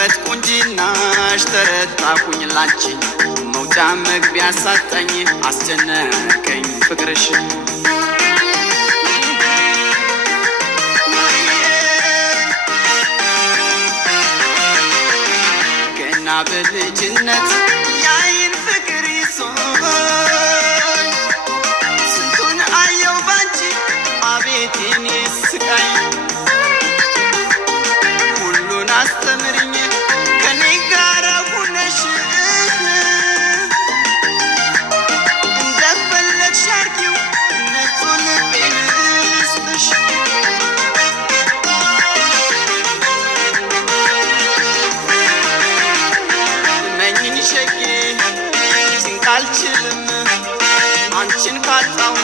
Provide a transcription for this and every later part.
በውበት ቁንጅናሽ ተረታኩኝ ላንቺ መውጫ መግቢያ ሳጣኝ አስጨነቀኝ ፍቅርሽ ገና በልጅነት ያይን ፍቅር ይዞኝ ስንቱን አየው ባንቺ አቤት የኔ ስቃይ ሁሉን አስተምርኝ ከኔ ጋር ሁነሽ እንደፈለግሽ አርጊው ንጹህ ልቤን ልስጥሽ እመኚኝ ሸጌ ጭንቅ አልችልም አንቺን ካጣው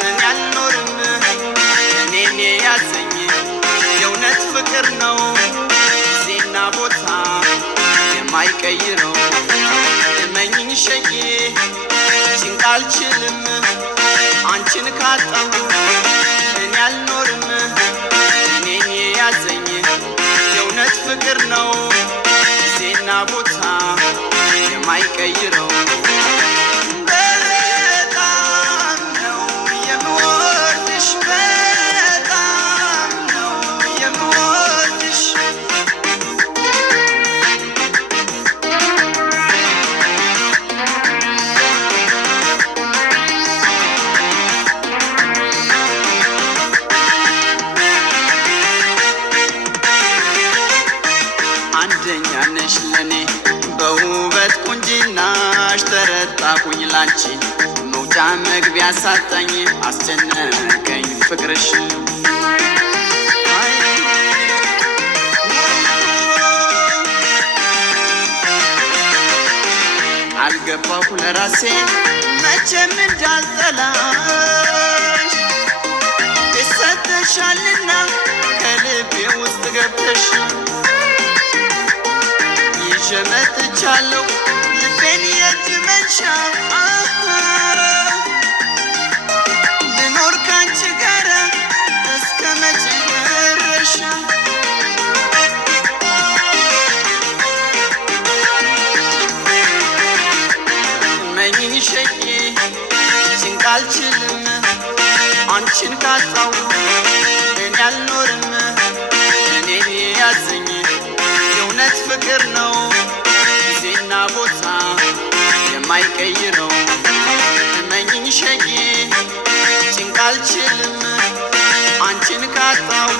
እኔ አልኖርም እኔን የያዘኝ የእውነት ፍቅር ነው ጊዜና ቦታ የማይቀይረው እመኚኝ ሸጌ ጭንቅ አልችልም አንቺን ካጣው እኔ አልኖርም እኔን የያዘኝ የእውነት ፍቅር ነው ጊዜና ቦታ የማይቀይረው በጣም ነው የምወድሽ በጣም ነው የምወድሽ አንደኛ ነሽ ለኔ በውበት ቁንጅናሽ ተረታኩኝ ላንቺ መውጫ መግቢያ ሳጣኝ አስጨነቀኝ ፍቅርሽ አልገባሁ ለራሴ መቼም እንዳልጠላሽ ይሰጥሻልና ከልቤ ውስጥ ገብተሽ ይዤ መጥቻለሁ ልቤን የእጅ መንሻ ልኖር ካንቺ ጋር እስከ መጨረሻ እመኚኝ ሸጌ ጭንቅ አልችልም አንቺን ካጣው እኔ አልኖርም እኔን የያዘኝ የእውነት ፍቅር ነው ጊዜና ቦታ የማይቀይረው እመኚኝ ሸጌ ጭንቅ አልችልም አንቺን ካጣው